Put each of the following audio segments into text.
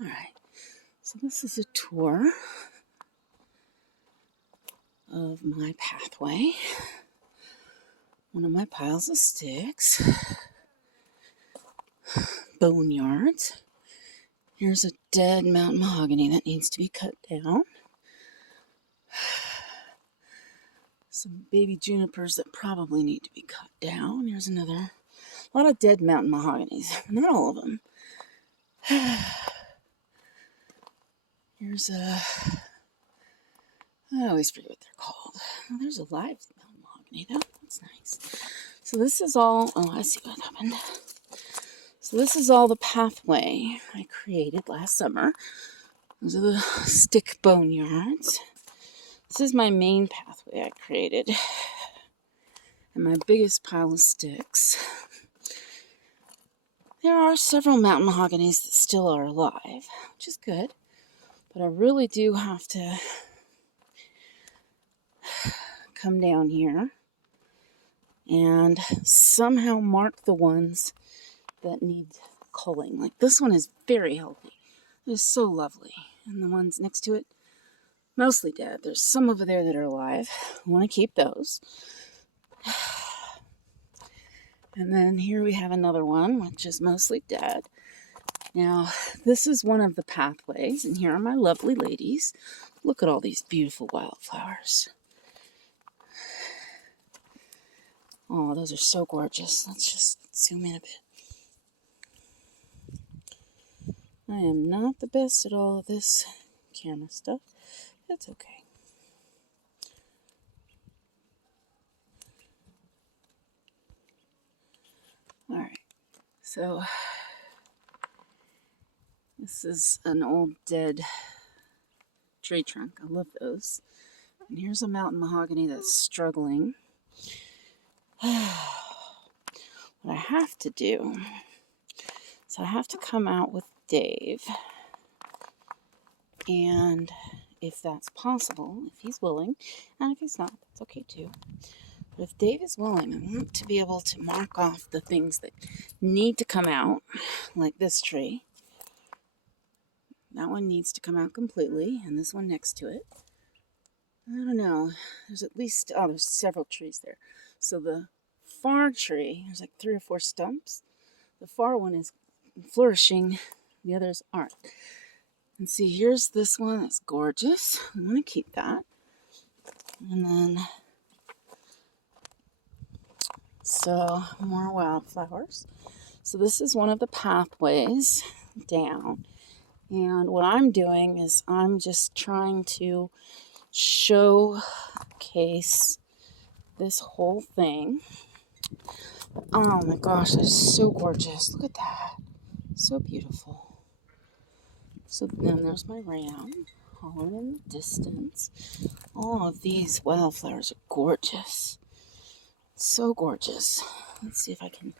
All right, so this is a tour of my pathway. One of my piles of sticks. Boneyards. Here's a dead mountain mahogany that needs to be cut down. Some baby junipers that probably need to be cut down. Here's another. A lot of dead mountain mahoganies. Not all of them. Here's a... I always forget what they're called. Oh, there's a live mountain mahogany though. That's nice. So this is all... Oh, I see what happened. So this is all the pathway I created last summer. Those are the stick boneyards. This is my main pathway I created. And my biggest pile of sticks. There are several mountain mahoganies that still are alive, which is good. But I really do have to come down here and somehow mark the ones that need culling. Like this one is very healthy. It is so lovely. And the ones next to it, mostly dead. There's some over there that are alive. I want to keep those. And then here we have another one, which is mostly dead. Now, this is one of the pathways, and here are my lovely ladies. Look at all these beautiful wildflowers. Oh, those are so gorgeous. Let's just zoom in a bit. I am not the best at all of this camera stuff. That's okay. All right, so this is an old dead tree trunk. I love those. And here's a mountain mahogany that's struggling. What I have to do is I have to come out with Dave. And if that's possible, if he's willing, and if he's not, that's okay too. But if Dave is willing, I want to be able to mark off the things that need to come out, like this tree. That one needs to come out completely, and this one next to it. I don't know. There's at least, there's several trees there. So the far tree, there's like 3 or 4 stumps. The far one is flourishing. The others aren't. And see, here's this one that's gorgeous. I'm going to keep that. And then, so more wildflowers. So this is one of the pathways down. And what I'm doing is I'm just trying to showcase this whole thing. Oh my gosh, that is so gorgeous. Look at that. So beautiful. So then there's my ram, hollering in the distance. All of these wildflowers are gorgeous. So gorgeous. Let's see if I can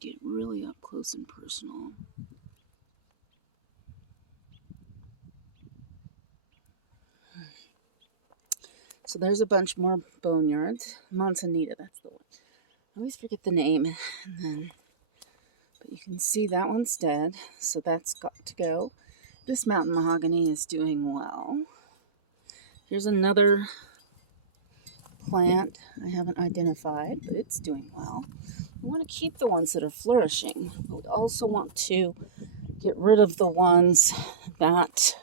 get really up close and personal. So there's a bunch more boneyards. Manzanita, that's the one. I always forget the name. But you can see that one's dead, so that's got to go. This mountain mahogany is doing well. Here's another plant I haven't identified, but it's doing well. We want to keep the ones that are flourishing, but we also want to get rid of the ones that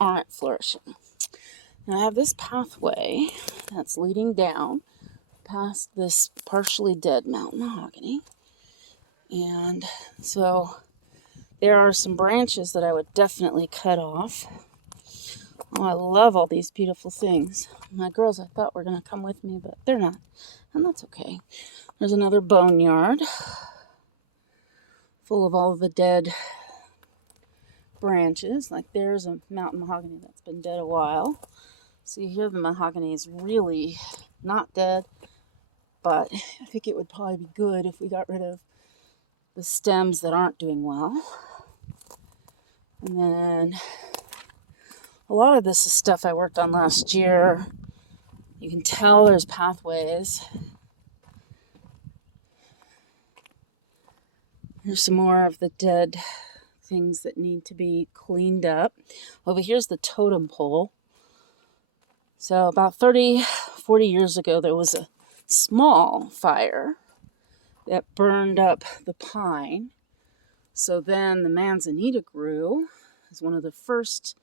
aren't flourishing. Now I have this pathway that's leading down past this partially dead mountain mahogany. And so there are some branches that I would definitely cut off. Oh, I love all these beautiful things. My girls, I thought were going to come with me, but they're not. And that's okay. There's another boneyard full of all the dead branches. Like there's a mountain mahogany that's been dead a while. See here, the mahogany is really not dead, but I think it would probably be good if we got rid of the stems that aren't doing well. And then a lot of this is stuff I worked on last year. You can tell there's pathways. Here's some more of the dead things that need to be cleaned up. Over here's the totem pole. So about 30, 40 years ago, there was a small fire that burned up the pine. So then the manzanita grew as one of the first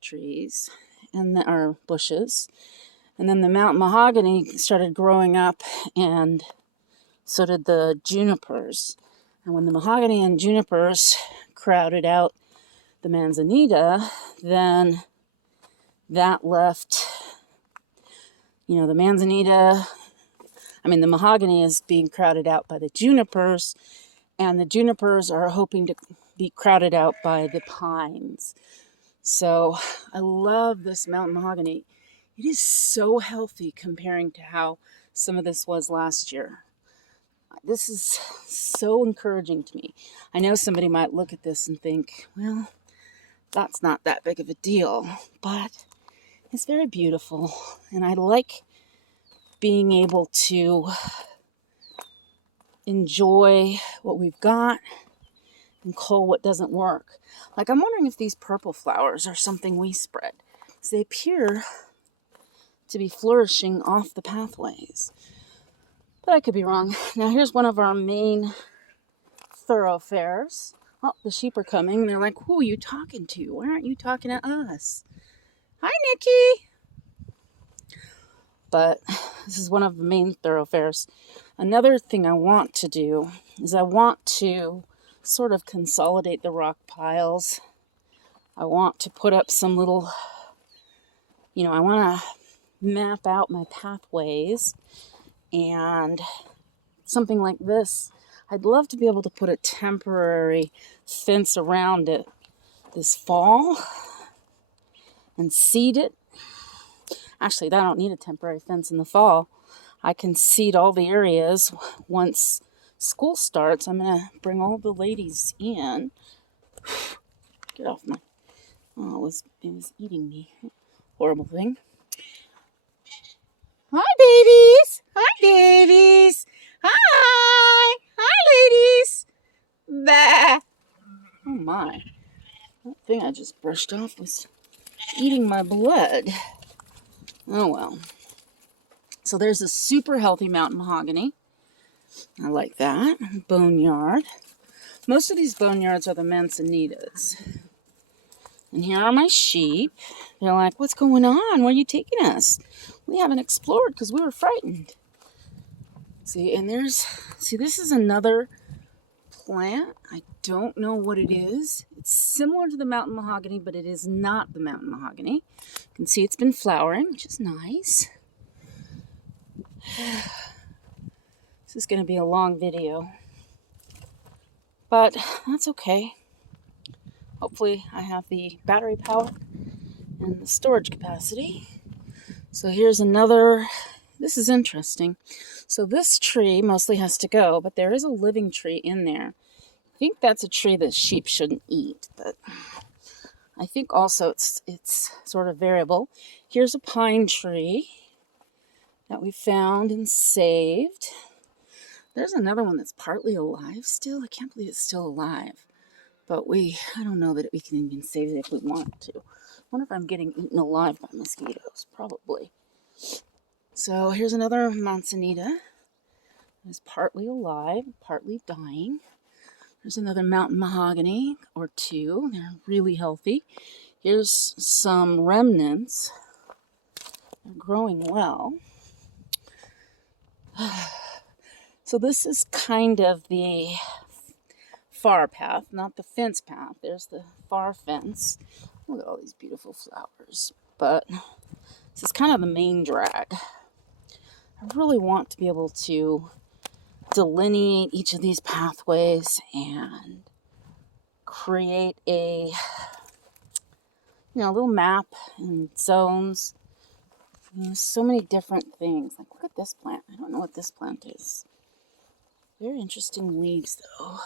trees or bushes. And then the mountain mahogany started growing up, and so did the junipers. And when the mahogany and junipers crowded out the manzanita, then that left, the the mahogany is being crowded out by the junipers, and the junipers are hoping to be crowded out by the pines. So I love this mountain mahogany. It is so healthy comparing to how some of this was last year. This is so encouraging to me. I know somebody might look at this and think, well, that's not that big of a deal, but it's very beautiful, and I like being able to enjoy what we've got and cull what doesn't work. Like, I'm wondering if these purple flowers are something we spread, because they appear to be flourishing off the pathways. But I could be wrong. Now here's one of our main thoroughfares. Oh, the sheep are coming. They're like, who are you talking to? Why aren't you talking to us? Hi, Nikki. But this is one of the main thoroughfares. Another thing I want to do is I want to sort of consolidate the rock piles. I want to put up some little, I want to map out my pathways, and something like this. I'd love to be able to put a temporary fence around it this fall and seed it. Actually, I don't need a temporary fence in the fall. I can seed all the areas once school starts. I'm going to bring all the ladies in. Get off my... Oh, it was eating me. Horrible thing. Hi, babies. Hi, babies. Hi. Hi, ladies. Bah. Oh, my. That thing I just brushed off was eating my blood. Oh, well. So there's a super healthy mountain mahogany. I like that. Boneyard. Most of these boneyards are the manzanitas. And here are my sheep. They're like, what's going on? Where are you taking us? We haven't explored because we were frightened. See, this is another plant. I don't know what it is. It's similar to the mountain mahogany, but it is not the mountain mahogany. You can see it's been flowering, which is nice. This is going to be a long video, but that's okay. Hopefully I have the battery power and the storage capacity. So here's another. This is interesting. So this tree mostly has to go, but there is a living tree in there. I think that's a tree that sheep shouldn't eat, but I think also it's sort of variable. Here's a pine tree that we found and saved. There's another one that's partly alive still. I can't believe it's still alive. But I don't know that we can even save it if we want to. I wonder if I'm getting eaten alive by mosquitoes. Probably. So here's another manzanita. It's partly alive, partly dying. There's another mountain mahogany or two. They're really healthy. Here's some remnants. They're growing well. So this is kind of the far path, not the fence path. There's the far fence. Look at all these beautiful flowers. But this is kind of the main drag. I really want to be able to delineate each of these pathways and create a little map and zones. So many different things. Like, look at this plant. I don't know what this plant is. Very interesting leaves, though.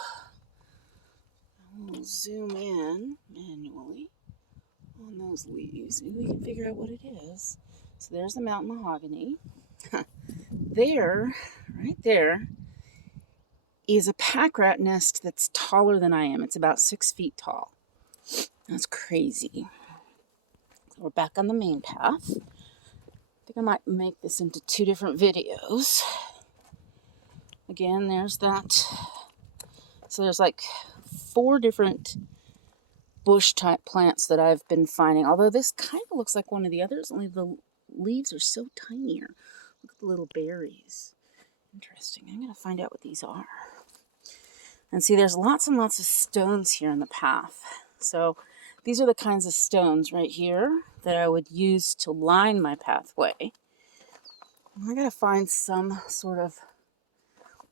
I'll zoom in manually on those leaves. Maybe we can figure out what it is. So there's the mountain mahogany. Right there, is a pack rat nest that's taller than I am. It's about 6 feet tall. That's crazy. So we're back on the main path. I think I might make this into 2 different videos. Again, there's that. So there's like 4 different bush type plants that I've been finding. Although this kind of looks like one of the others, only the leaves are so tinier. Look at the little berries. Interesting. I'm going to find out what these are. And see, there's lots and lots of stones here in the path. So these are the kinds of stones right here that I would use to line my pathway. I got to find some sort of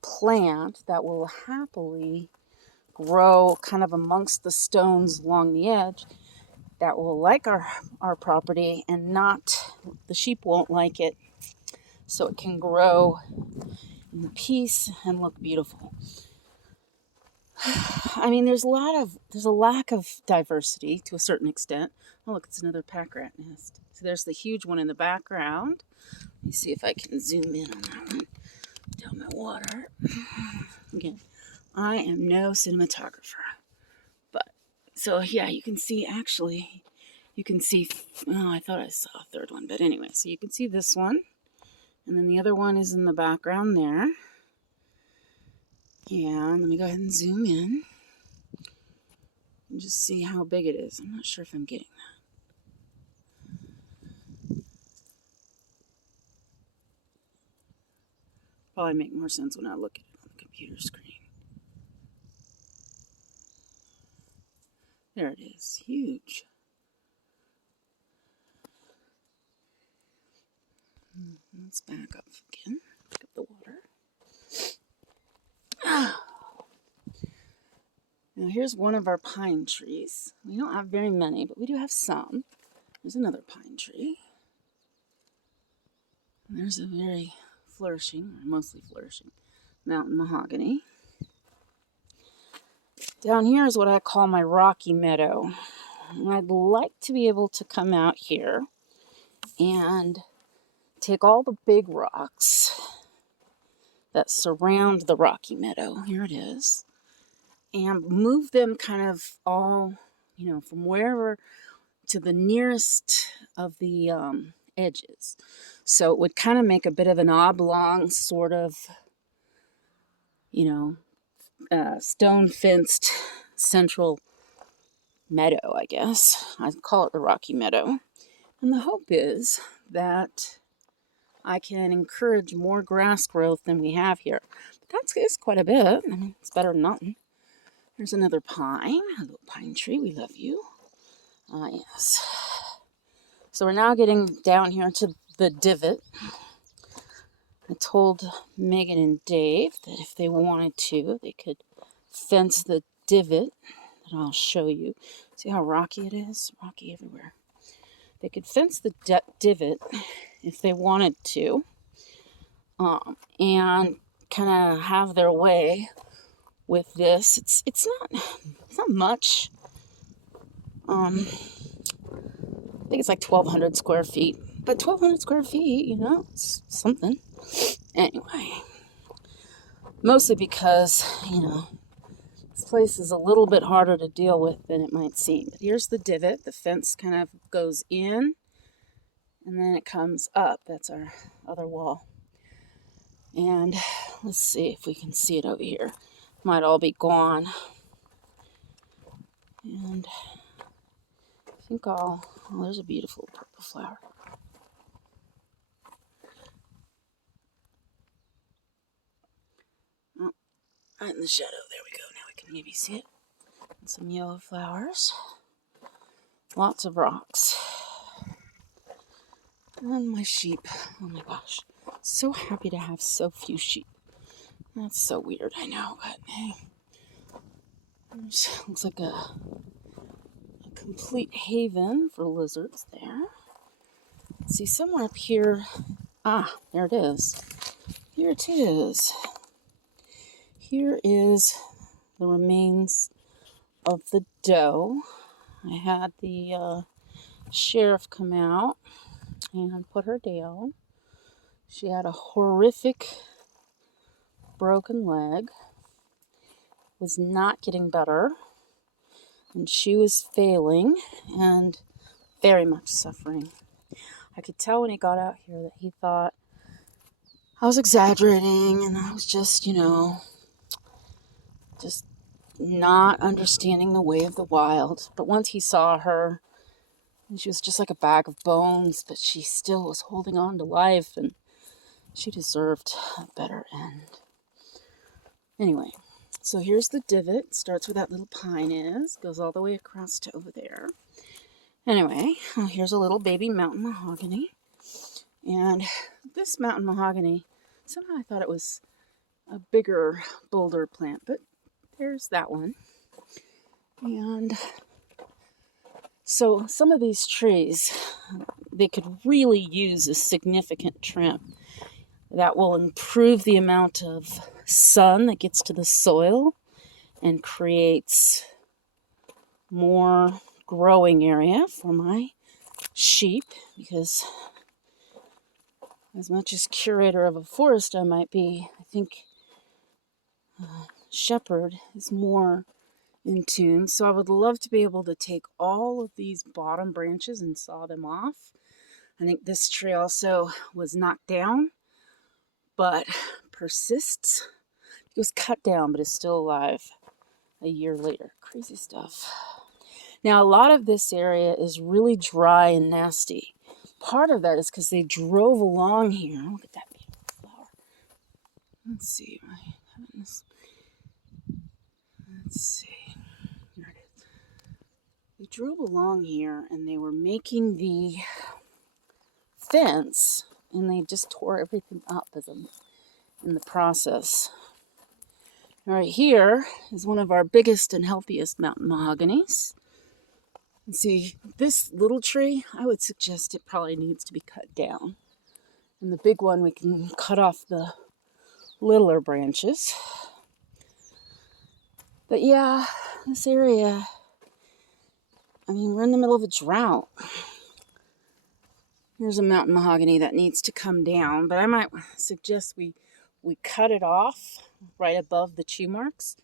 plant that will happily grow kind of amongst the stones along the edge that will like our property and not, the sheep won't like it, so it can grow in peace and look beautiful. I mean, there's a lack of diversity to a certain extent. Oh, look, it's another pack rat nest. So there's the huge one in the background. Let me see if I can zoom in on that one. Down my water. Again, I am no cinematographer. But, so yeah, you can see, actually, you can see, oh, I thought I saw a third one. But anyway, so you can see this one. And then the other one is in the background there. And let me go ahead and zoom in and just see how big it is. I'm not sure if I'm getting that. Probably make more sense when I look at it on the computer screen. There it is. Huge. Let's back up again. Pick up the water. Now here's one of our pine trees. We don't have very many, but we do have some. There's another pine tree. And there's a very flourishing, or mostly flourishing, mountain mahogany. Down here is what I call my rocky meadow. And I'd like to be able to come out here and take all the big rocks that surround the rocky meadow. Here it is. And move them kind of all, from wherever to the nearest of the edges. So it would kind of make a bit of an oblong sort of, stone fenced central meadow, I guess. I'd call it the Rocky Meadow. And the hope is that I can encourage more grass growth than we have here. But that's quite a bit. I mean, it's better than nothing. There's another pine, a little pine tree. We love you. Yes. So we're now getting down here to the divot. I told Megan and Dave that if they wanted to, they could fence the divot that I'll show you. See how rocky it is? Rocky everywhere. They could fence the divot if they wanted to, and kind of have their way with this. It's not much. I think it's like 1,200 square feet. But 1,200 square feet, it's something. Anyway, mostly because, this place is a little bit harder to deal with than it might seem. But here's the divot. The fence kind of goes in, and then it comes up. That's our other wall. And let's see if we can see it over here. Might all be gone. And I think there's a beautiful purple flower. Oh, right in the shadow. There we go. Now we can maybe see it. And some yellow flowers. Lots of rocks. And my sheep. Oh my gosh. So happy to have so few sheep. That's so weird, I know, but hey. Looks like a complete haven for lizards there. Let's see, somewhere up here. Ah, there it is. Here it is. Here is the remains of the doe. I had the sheriff come out and put her down. She had a horrific broken leg. was not getting better, and she was failing and very much suffering. I could tell when he got out here that he thought I was exaggerating and I was just, just not understanding the way of the wild. But once he saw her, and she was just like a bag of bones, but she still was holding on to life, and she deserved a better end. Anyway, so here's the divot. Starts where that little pine is, goes all the way across to over there. Anyway, here's a little baby mountain mahogany. And this mountain mahogany, somehow I thought it was a bigger boulder plant, but there's that one. And so some of these trees, they could really use a significant trim that will improve the amount of sun that gets to the soil and creates more growing area for my sheep, because as much as curator of a forest I might be, I think shepherd is more in tune. So I would love to be able to take all of these bottom branches and saw them off. I think this tree also was knocked down, but persists. It was cut down, but is still alive a year later. Crazy stuff. Now, a lot of this area is really dry and nasty. Part of that is because they drove along here. Look at that beautiful flower. Let's see. Let's see. There it is. They drove along here and they were making the fence, and they just tore everything up in the process. Right here is one of our biggest and healthiest mountain mahoganies. And see, this little tree, I would suggest it probably needs to be cut down. And the big one, we can cut off the littler branches. But yeah, this area, I mean, we're in the middle of a drought. Here's a mountain mahogany that needs to come down, but I might suggest we cut it off right above the chew marks,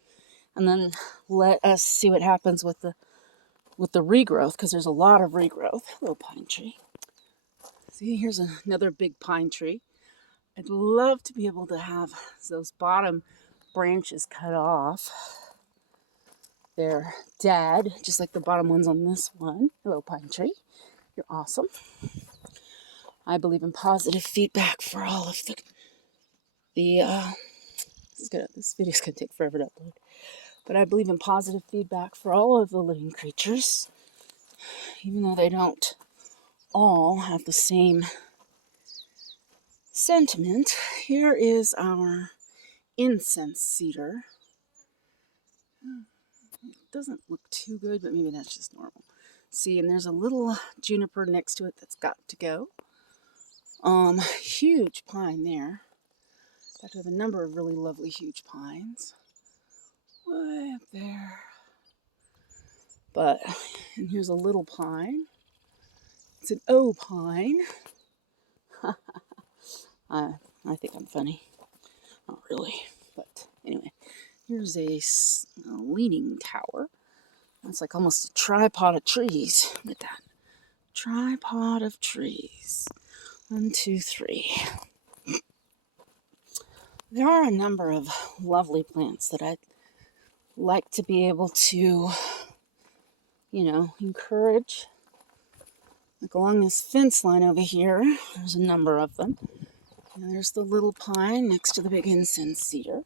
and then let us see what happens with the regrowth, because there's a lot of regrowth. Little pine tree. See, here's another big pine tree. I'd love to be able to have those bottom branches cut off. They're dead, just like the bottom ones on this one. Hello, pine tree. You're awesome. I believe in positive feedback for all of this video's gonna take forever to upload. But I believe in positive feedback for all of the living creatures, even though they don't all have the same sentiment. Here is our incense cedar. It doesn't look too good, but maybe that's just normal. See, and there's a little juniper next to it that's got to go. Huge pine there. In fact, we have a number of really lovely huge pines way up there. But, and here's a little pine. It's an O pine. I think I'm funny. Not really, but anyway. Here's a leaning tower. It's like almost a tripod of trees. Look at that. Tripod of trees. 1, 2, 3. There are a number of lovely plants that I'd like to be able to, encourage. Like along this fence line over here, there's a number of them. And there's the little pine next to the big incense cedar.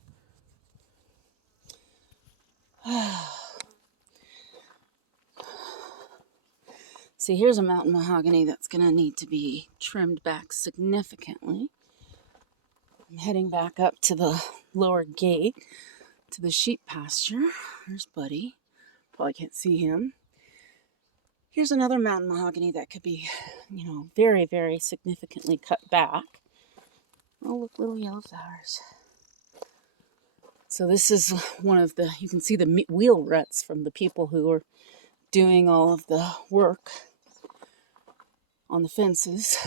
See, here's a mountain mahogany that's going to need to be trimmed back significantly. I'm heading back up to the lower gate to the sheep pasture. There's Buddy. Probably can't see him. Here's another mountain mahogany that could be, very, very significantly cut back. Oh, look, little yellow flowers. So this is one of you can see the wheel ruts from the people who are doing all of the work on the fences.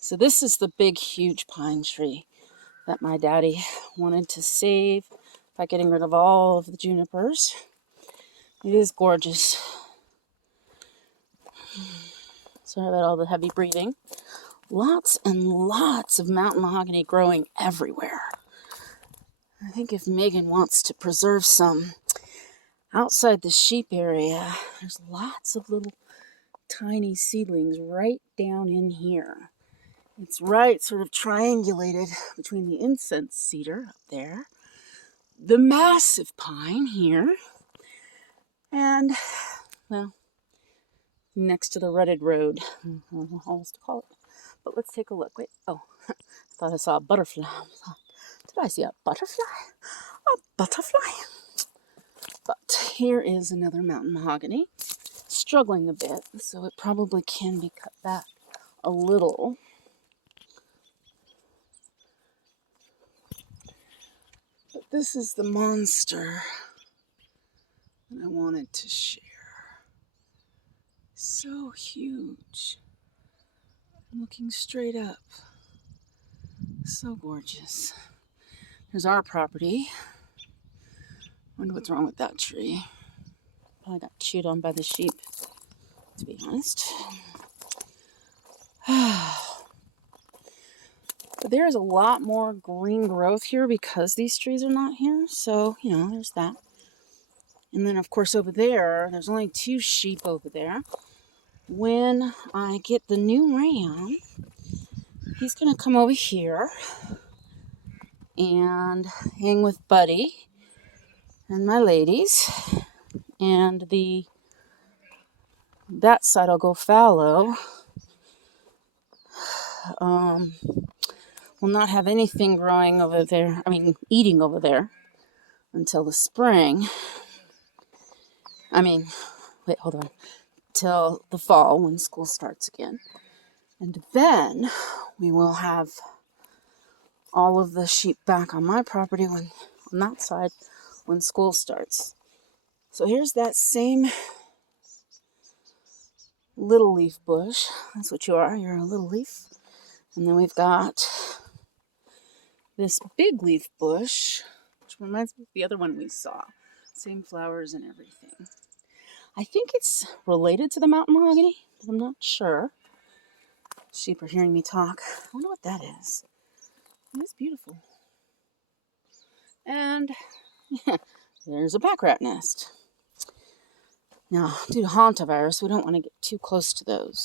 So this is the big, huge pine tree that my daddy wanted to save by getting rid of all of the junipers. It is gorgeous. Sorry about all the heavy breathing. Lots and lots of mountain mahogany growing everywhere. I think if Megan wants to preserve some outside the sheep area, there's lots of little tiny seedlings right down in here. It's right sort of triangulated between the incense cedar up there, the massive pine here, and, well, next to the rutted road. I don't know how else to call it. But let's take a look. Wait, oh, I thought I saw a butterfly. Did I see a butterfly? A butterfly? But here is another mountain mahogany. Struggling a bit, so it probably can be cut back a little. But this is the monster that I wanted to share. So huge. Looking straight up. So gorgeous. There's our property. Wonder what's wrong with that tree. Probably got chewed on by the sheep, to be honest. But there's a lot more green growth here because these trees are not here. So, there's that. And then, of course, over there's only 2 sheep over there. When I get the new ram, he's going to come over here and hang with Buddy and my ladies. And that side I'll go fallow. We'll not have anything growing over there, eating over there until the spring. Hold on. Till the fall when school starts again. And then we will have all of the sheep back on my property on that side when school starts. So here's that same little leaf bush. That's what you are. You're a little leaf. And then we've got this big leaf bush, which reminds me of the other one we saw. Same flowers and everything. I think it's related to the mountain mahogany, but I'm not sure. Sheep are hearing me talk. I wonder what that is. It is beautiful. And there's a pack rat nest. Now, due to hantavirus, we don't want to get too close to those.